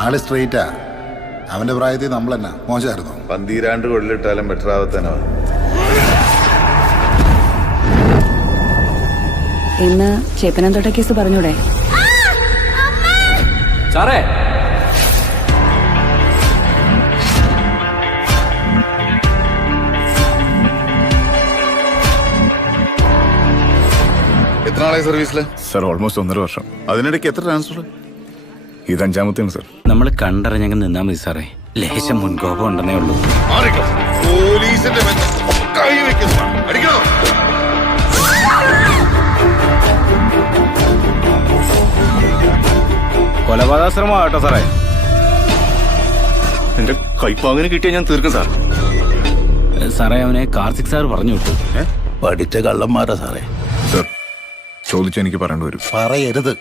ആള് സ്ട്രെയിറ്റാ. അവന്റെ പ്രായത്തിൽ നമ്മൾ തന്നെ മോശമായിരുന്നു. 12 കൊള്ളിട്ടാലും ബെറ്റർ ആവത്തേനോ. ഇന്ന് ചേപ്പനന്തോട്ട കേസ് പറഞ്ഞൂടെ? സാറേ, എത്ര നാളായി സർവീസില്? സർ ഓൾമോസ്റ്റ് 1.5 വർഷം. അതിനിടയ്ക്ക് എത്ര ട്രാൻസ്ഫർ? ഇത് 5ാമത്തെയാണ് സർ. നമ്മൾ കണ്ടറിഞ്ഞങ്ങ് നിന്നാ മതി സാറേ. ലേശം മുൻകോപം ഉണ്ടെന്നേ ഉള്ളൂ. പോലീസിന്റെ കൈ വെക്കുന്നു. അടിക്കണോ? കൊലപാതകശ്രമമാട്ടോ സാറേ. എന്റെ കൈപ്പാങ്ങനെ കിട്ടിയാൽ ഞാൻ തീർക്കും സാർ. സാറേ, അവനെ കാർത്തിക് സാർ പറഞ്ഞു വിട്ടു. പഠിച്ച കള്ളന്മാരാ സാറേ. സർ ചോദിച്ചാൽ എനിക്ക് പറയേണ്ടി വരും. പറയരുത്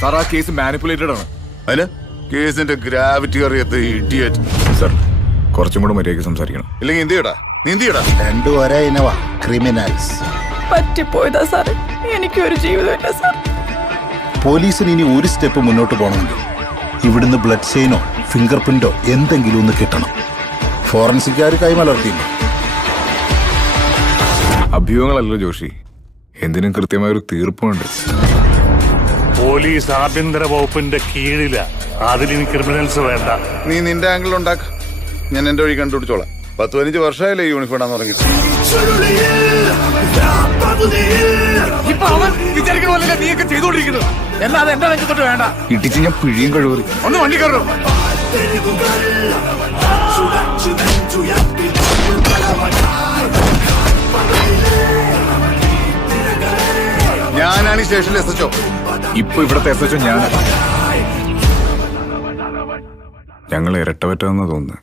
സാർ. ആ കേസ് മാനിപ്പുലേറ്റഡ് ആണ്. അതിന് കേസിന്റെ ഗ്രാവിറ്റി അറിയാത്ത ഇഡിയറ്റ്. സർ കുറച്ചും കൂടെ മര്യാദയ്ക്ക് സംസാരിക്കണം. ഇല്ലെങ്കിൽ എന്ത് ചെയ്യടാ? രണ്ടും ഒരേ ഇനവാ, ക്രിമിനൽസ്. പറ്റിപ്പോയതാ സാറേ, എനിക്കൊരു ജീവിതമില്ല സാർ. പോലീസിന് ഇനി ഒരു സ്റ്റെപ്പ് മുന്നോട്ട് പോകണമെങ്കിൽ ഇവിടുന്ന് ബ്ലഡ് ചെയിനോ ഫിംഗർ പ്രിന്റോ എന്തെങ്കിലും ഒന്ന് കിട്ടണം. ഫോറൻസിക്കാർ കൈമലർത്തിയില്ല. അഭ്യൂഹങ്ങളല്ലോ ജോഷി, എന്തിനും കൃത്യമായ ഒരു തീർപ്പുണ്ട്. പോലീസ് ആഭ്യന്തര വകുപ്പിന്റെ കീഴില. അതിലിനി ക്രിമിനൽസ് വേണ്ട. നീ നിന്റെ ആംഗിൾ ഉണ്ടാക്ക, ഞാൻ എന്റെ വഴി കണ്ടുപിടിച്ചോളാം. 10-15 വർഷമായില്ലേ യൂണിഫോം ഇടാൻ തുടങ്ങി. നീയൊക്കെ ചെയ്തോണ്ടിരിക്കുന്നു. എന്നാ എന്റെ നെഞ്ചത്തോട്ട് വേണ്ട. ഇടിച്ച് ഞാൻ പിഴിയും കഴിവറി. ഒന്ന് വണ്ടി കയറും. ഞാനാണ് ഈ സ്റ്റേഷനിൽ എത്തിച്ചോ. ഇപ്പൊ ഇവിടത്തെ എസ്എച്ച്ഒ ഞാൻ. ഞങ്ങൾ ഇരട്ടപറ്റാന്ന് തോന്നുന്നു.